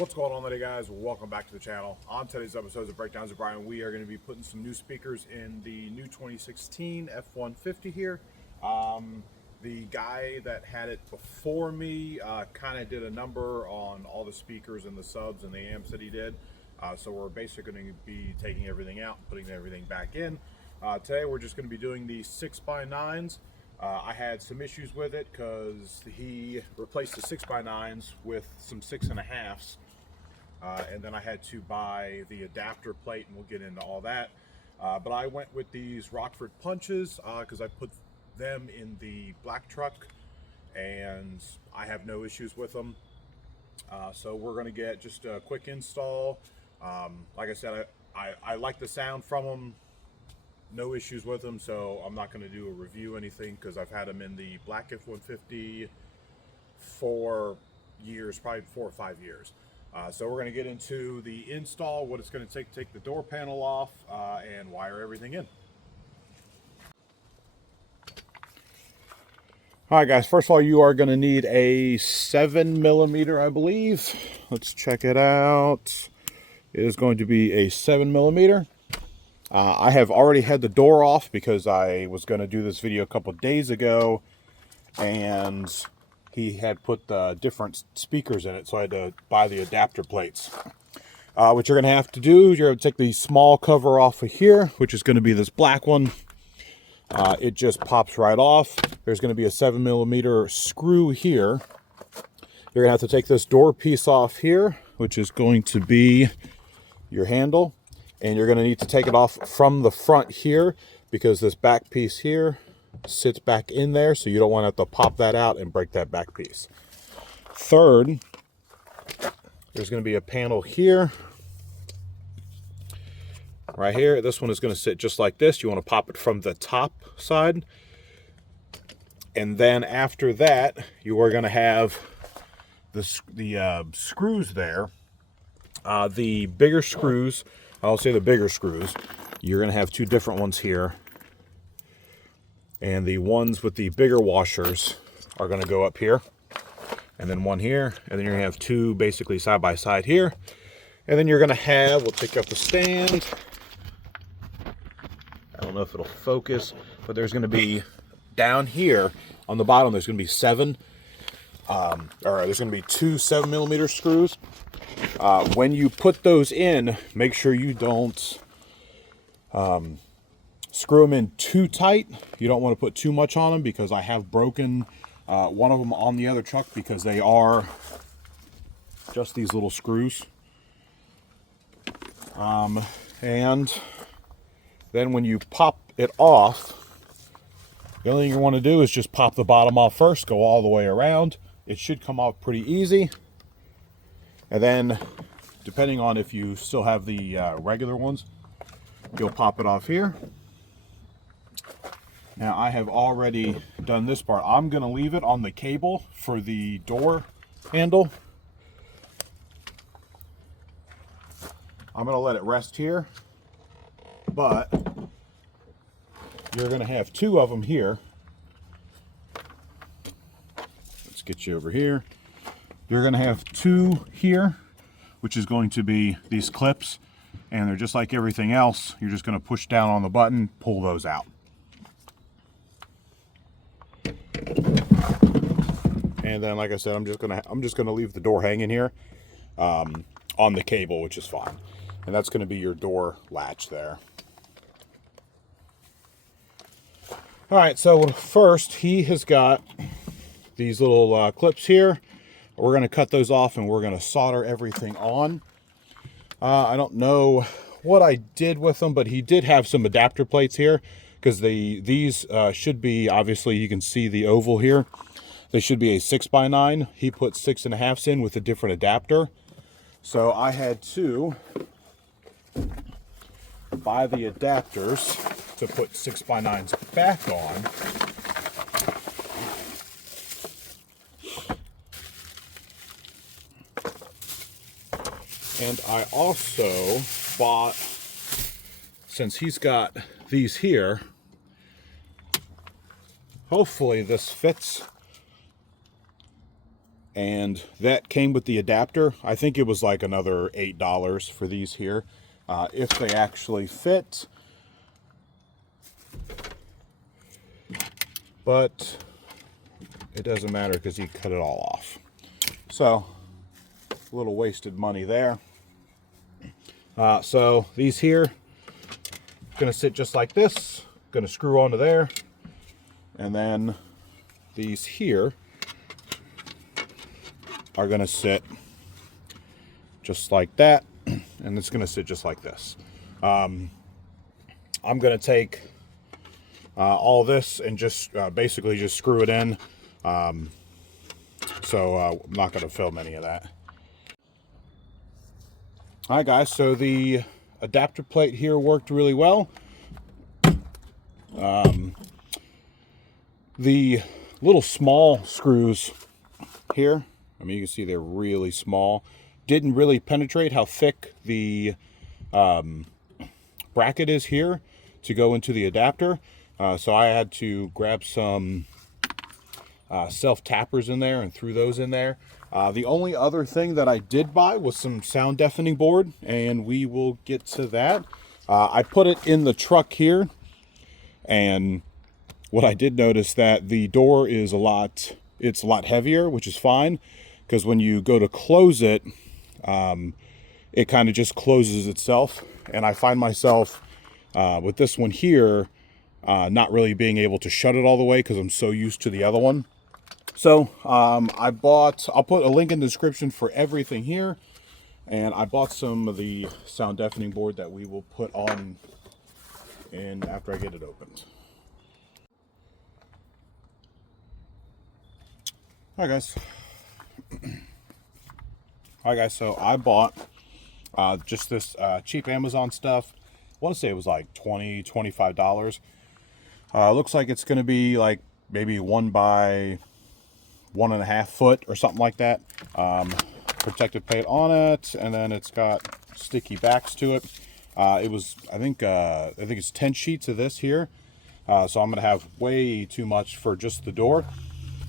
What's going on today, guys? Welcome back to the channel. On today's episode of Breakdowns of Brian, we are going to be putting some new speakers in the new 2016 F-150 here. The guy that had it before me kind of did a number on all the speakers and the subs and the amps that he did. So we're basically going to be taking everything out and putting everything back in. Today we're just going to be doing the 6x9s. I had some issues with it because he replaced the 6x9s with some 6.5s. And then I had to buy the adapter plate, and we'll get into all that. But I went with these Rockford punches because I put them in the black truck and I have no issues with them. So we're going to get just a quick install. Like I said, I like the sound from them. No issues with them, so I'm not going to do a review or anything because I've had them in the black F-150 for years, probably 4 or 5 years. So we're going to get into the install, what it's going to take the door panel off, and wire everything in. All right, guys, first of all, you are going to need a 7mm, I believe. Let's check it out. It is going to be a 7mm. I have already had the door off because I was going to do this video a couple days ago, and he had put different speakers in it, so I had to buy the adapter plates. What you're going to have to do is you're going to take the small cover off of here, which is going to be this black one. It just pops right off. There's going to be a 7mm screw here. You're going to have to take this door piece off here, which is going to be your handle. And you're going to need to take it off from the front here because this back piece here sits back in there, so you don't want to have to pop that out and break that back piece. Third, there's going to be a panel here, right here. This one is going to sit just like this. You want to pop it from the top side. And then after that, you are going to have the screws there. The bigger screws, I'll say the bigger screws, you're going to have 2 different ones here. And the ones with the bigger washers are going to go up here. And then one here. And then you're going to have 2 basically side by side here. And then you're going to have, we'll take up the stand. I don't know if it'll focus, but there's going to be down here on the bottom, there's going to be 7. There's going to be 2 7mm screws. When you put those in, make sure you don't screw them in too tight. You don't want to put too much on them because I have broken one of them on the other truck because they are just these little screws. And then when you pop it off, the only thing you want to do is just pop the bottom off first, go all the way around. It should come off pretty easy. And then, depending on if you still have the regular ones, you'll pop it off here. Now, I have already done this part. I'm going to leave it on the cable for the door handle. I'm going to let it rest here. But you're going to have 2 of them here. Let's get you over here. You're going to have 2 here, which is going to be these clips, and they're just like everything else. You're just going to push down on the button, pull those out. And then, like I said, I'm just going to leave the door hanging here on the cable, which is fine. And that's going to be your door latch there. All right, so first he has got these little clips here. We're going to cut those off and we're going to solder everything on. I don't know what I did with them, but he did have some adapter plates here because these should be, obviously you can see the oval here. They should be a 6x9. He put 6.5s in with a different adapter. So I had to buy the adapters to put 6x9s back on. And I also bought, since he's got these here, hopefully this fits. and that came with the adapter. I think it was like another $8 for these here, if they actually fit. But it doesn't matter because he cut it all off. So a little wasted money there. So these here gonna sit just like this, gonna screw onto there, and then these here are gonna sit just like that, and it's gonna sit just like this. I'm gonna take all this and just basically just screw it in. So I'm not gonna film any of that. Alright guys, so the adapter plate here worked really well. The little small screws here, I mean, you can see they're really small, didn't really penetrate how thick the bracket is here to go into the adapter. So I had to grab some self tappers in there and threw those in there. The only other thing that I did buy was some sound deafening board, and we will get to that. I put it in the truck here, and what I did notice that the door is a lot heavier, which is fine, because when you go to close it, it kind of just closes itself. And I find myself with this one here not really being able to shut it all the way because I'm so used to the other one. So I'll put a link in the description for everything here, and I bought some of the sound deafening board that we will put on in after I get it opened. Hi guys. Hi guys, so I bought just this cheap Amazon stuff. I want to say it was like $25. Looks like it's going to be like maybe 1 by 1.5 foot or something like that. Protective plate on it, and then it's got sticky backs to it. It was, I think it's 10 sheets of this here. So I'm gonna have way too much for just the door.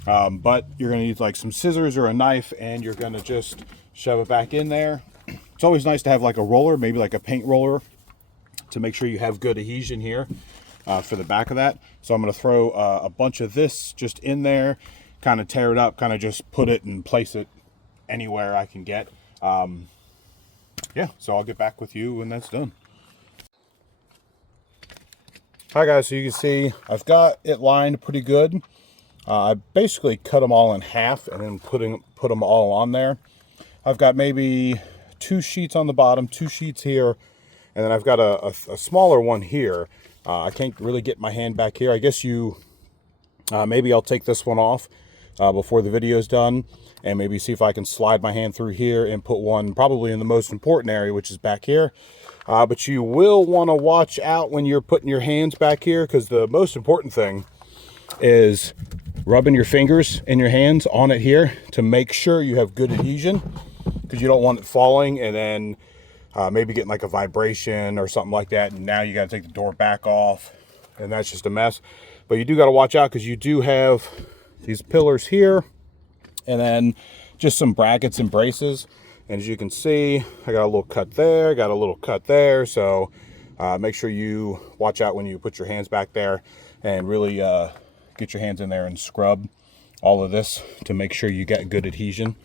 But you're gonna need like some scissors or a knife, and you're gonna just shove it back in there. It's always nice to have like a roller, maybe like a paint roller, to make sure you have good adhesion here for the back of that. So I'm gonna throw a bunch of this just in there, kind of tear it up, kind of just put it and place it anywhere I can get. Yeah, so I'll get back with you when that's done. Hi guys, so you can see I've got it lined pretty good. I basically cut them all in half and then put them all on there. I've got maybe 2 sheets on the bottom, 2 sheets here, and then I've got a smaller one here. I can't really get my hand back here. I guess maybe I'll take this one off before the video is done, and maybe see if I can slide my hand through here and put one probably in the most important area, which is back here. But you will want to watch out when you're putting your hands back here, because the most important thing is rubbing your fingers and your hands on it here to make sure you have good adhesion, because you don't want it falling and then maybe getting like a vibration or something like that, and now you got to take the door back off, and that's just a mess. But you do got to watch out, because you do have these pillars here, and then just some brackets and braces. And as you can see, I got a little cut there, got a little cut there. So make sure you watch out when you put your hands back there, and really get your hands in there and scrub all of this to make sure you get good adhesion.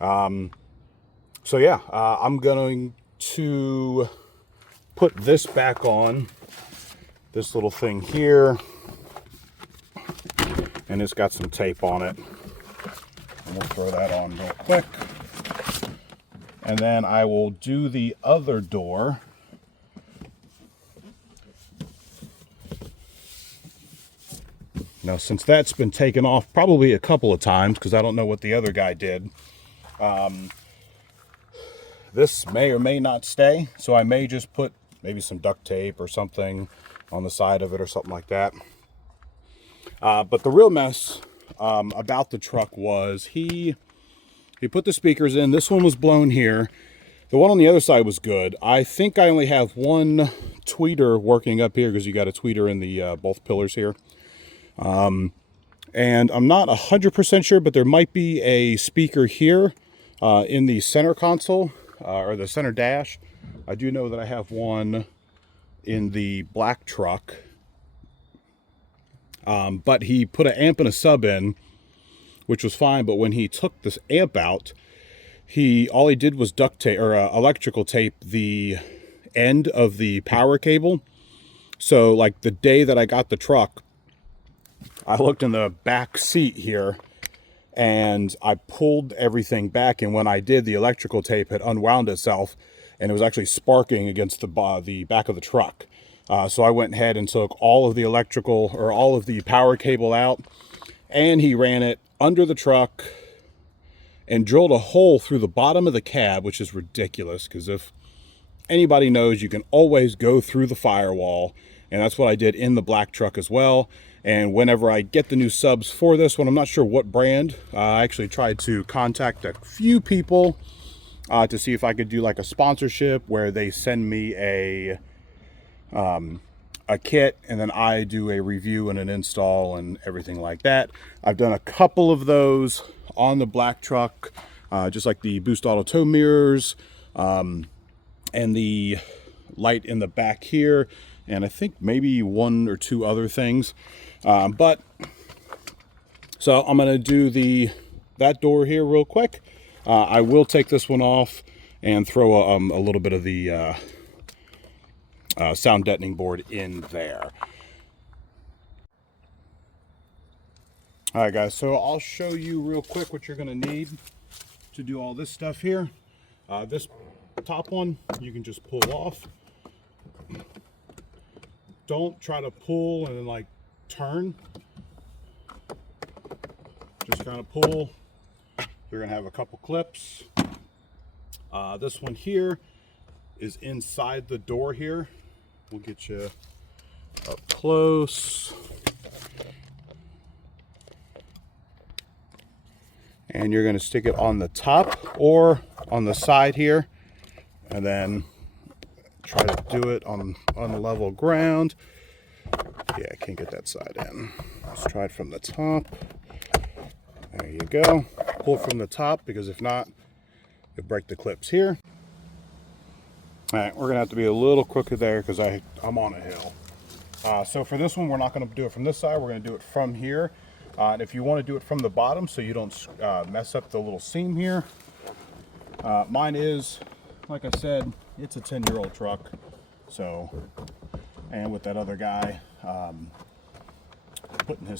So yeah, I'm going to put this back on, this little thing here, and it's got some tape on it. And we'll throw that on real quick. And then I will do the other door. Now, since that's been taken off probably a couple of times, because I don't know what the other guy did, this may or may not stay. So I may just put maybe some duct tape or something on the side of it or something like that. But the real mess about the truck was he put the speakers in. This one was blown here. The one on the other side was good. I think I only have one tweeter working up here, because you got a tweeter in the both pillars here. And I'm not 100% sure, but there might be a speaker here in the center console or the center dash. I do know that I have one in the black truck, but he put an amp and a sub in, which was fine. But when he took this amp out, all he did was duct tape or electrical tape the end of the power cable. So like the day that I got the truck, I looked in the back seat here and I pulled everything back, and when I did, the electrical tape had unwound itself and it was actually sparking against the back of the truck. So I went ahead and took all of the electrical or all of the power cable out, and he ran it under the truck and drilled a hole through the bottom of the cab, which is ridiculous because if anybody knows, you can always go through the firewall, and that's what I did in the black truck as well. And whenever I get the new subs for this one, I'm not sure what brand. I actually tried to contact a few people to see if I could do like a sponsorship where they send me a kit and then I do a review and an install and everything like that. I've done a couple of those on the black truck, just like the boost auto tow mirrors and the light in the back here, and I think maybe one or two other things. But so I'm gonna do that door here real quick. I will take this one off and throw a little bit of the sound deadening board in there. All right, guys, so I'll show you real quick what you're gonna need to do all this stuff here. This top one you can just pull off. Don't try to pull and then like turn. Just kind of pull. You're gonna have a couple clips. This one here is inside the door here. We'll get you up close. And you're gonna stick it on the top or on the side here, and then try to do it on level ground. Yeah, I can't get that side in. Let's try it from the top. There you go. Pull from the top, because if not, you'll break the clips here. All right, we're gonna have to be a little crooked there because I'm on a hill. So for this one, we're not gonna do it from this side. We're gonna do it from here. And if you want to do it from the bottom so you don't mess up the little seam here, mine is, like I said, it's a 10-year-old truck. So, and with that other guy putting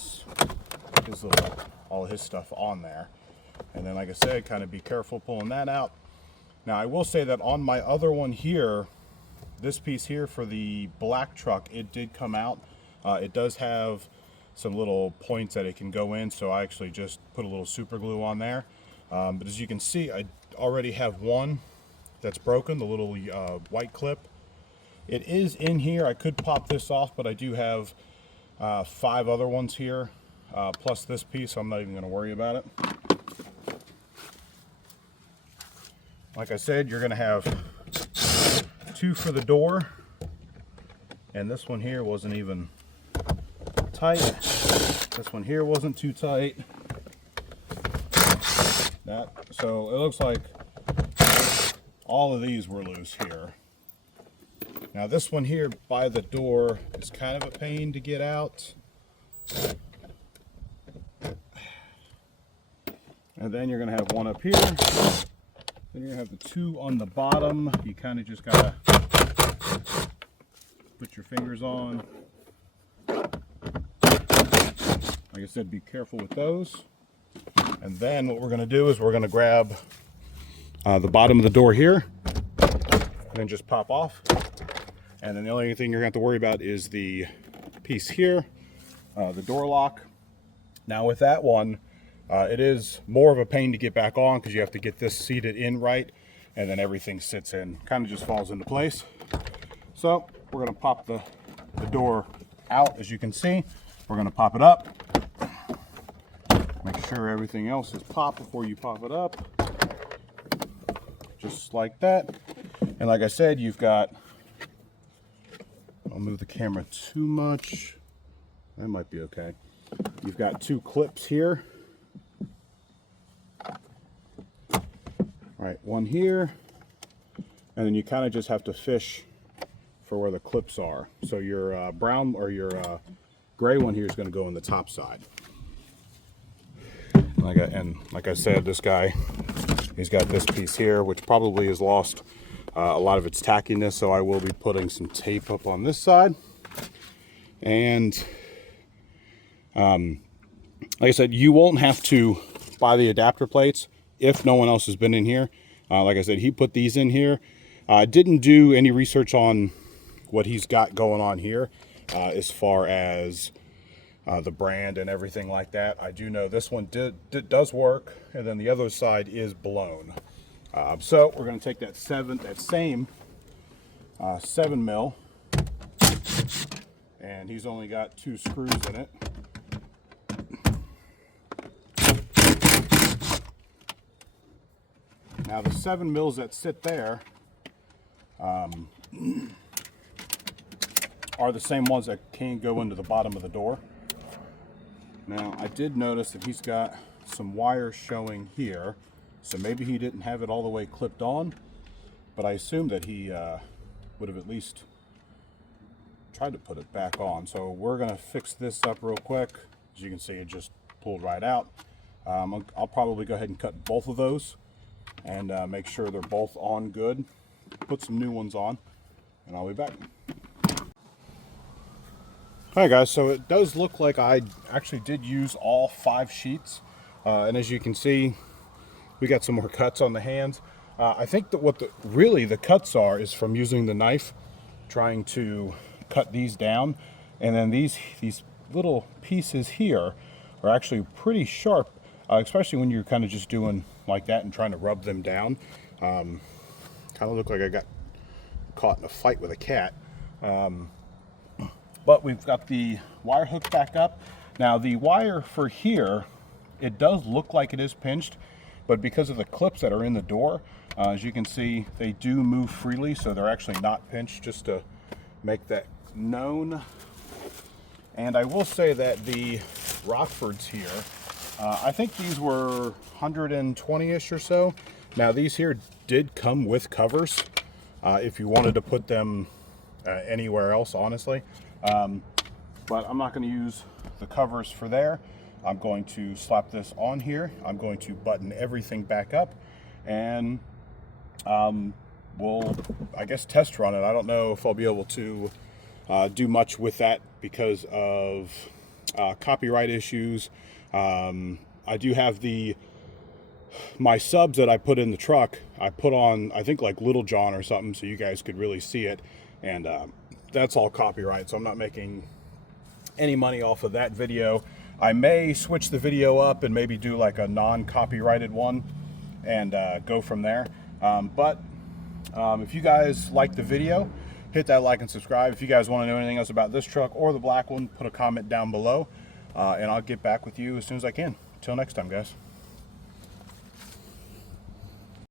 all his stuff on there, and then like I said, kind of be careful pulling that out. Now I will say that on my other one here, this piece here for the black truck, it did come out. It does have some little points that it can go in, so I actually just put a little super glue on there. But as you can see, I already have one that's broken, the little white clip. It is in here. I could pop this off, but I do have 5 other ones here, plus this piece, so I'm not even going to worry about it. Like I said, you're going to have 2 for the door, and this one here wasn't even tight. This one here wasn't too tight. So it looks like all of these were loose here. Now this one here by the door is kind of a pain to get out. And then you're gonna have one up here. Then you're gonna have the 2 on the bottom. You kind of just gotta put your fingers on. Like I said, be careful with those. And then what we're going to do is we're going to grab the bottom of the door here and then just pop off. And then the only thing you're going to have to worry about is the piece here, the door lock. Now with that one, it is more of a pain to get back on because you have to get this seated in right, and then everything sits in, kind of just falls into place. So we're going to pop the door out. As you can see, we're going to pop it up. Make sure everything else is popped before you pop it up. Just like that. And like I said, you've got, I'll move the camera too much. That might be okay. You've got two clips here. All right, one here, and then you kind of just have to fish for where the clips are. So your brown or your gray one here is going to go on the top side. Like I said, this guy, he's got this piece here, which probably has lost a lot of its tackiness, so I will be putting some tape up on this side. And like I said, you won't have to buy the adapter plates if no one else has been in here. Like I said, he put these in here. Didn't do any research on what he's got going on here as far as the brand and everything like that. I do know this one does work, and then the other side is blown. So we're going to take that same 7 mil, and he's only got 2 screws in it. Now the 7 mils that sit there are the same ones that can go into the bottom of the door. Now I did notice that he's got some wires showing here, so maybe he didn't have it all the way clipped on, but I assume that he would have at least tried to put it back on. So we're going to fix this up real quick. As you can see, it just pulled right out. I'll probably go ahead and cut both of those and make sure they're both on good. Put some new ones on, and I'll be back. Alright guys, so it does look like I actually did use all 5 sheets, and as you can see, we got some more cuts on the hands. I think that what really the cuts are is from using the knife, trying to cut these down, and then these little pieces here are actually pretty sharp, especially when you're kind of just doing like that and trying to rub them down. Kind of look like I got caught in a fight with a cat. But we've got the wire hooked back up. Now the wire for here, it does look like it is pinched, but because of the clips that are in the door, as you can see, they do move freely, so they're actually not pinched, just to make that known. And I will say that the rockfords here, I think these were 120-ish or so. Now these here did come with covers if you wanted to put them anywhere else, honestly. But I'm not going to use the covers for there. I'm going to slap this on here. I'm going to button everything back up, and we'll, I guess, test run it. I don't know if I'll be able to do much with that because of copyright issues. I do have my subs that I put in the truck. I put on, I think, like Little John or something, so you guys could really see it, and that's all copyright, so I'm not making any money off of that video. I may switch the video up and maybe do like a non-copyrighted one and go from there. But if you guys like the video, hit that like and subscribe. If you guys want to know anything else about this truck or the black one, put a comment down below, and I'll get back with you as soon as I can. Till next time, guys.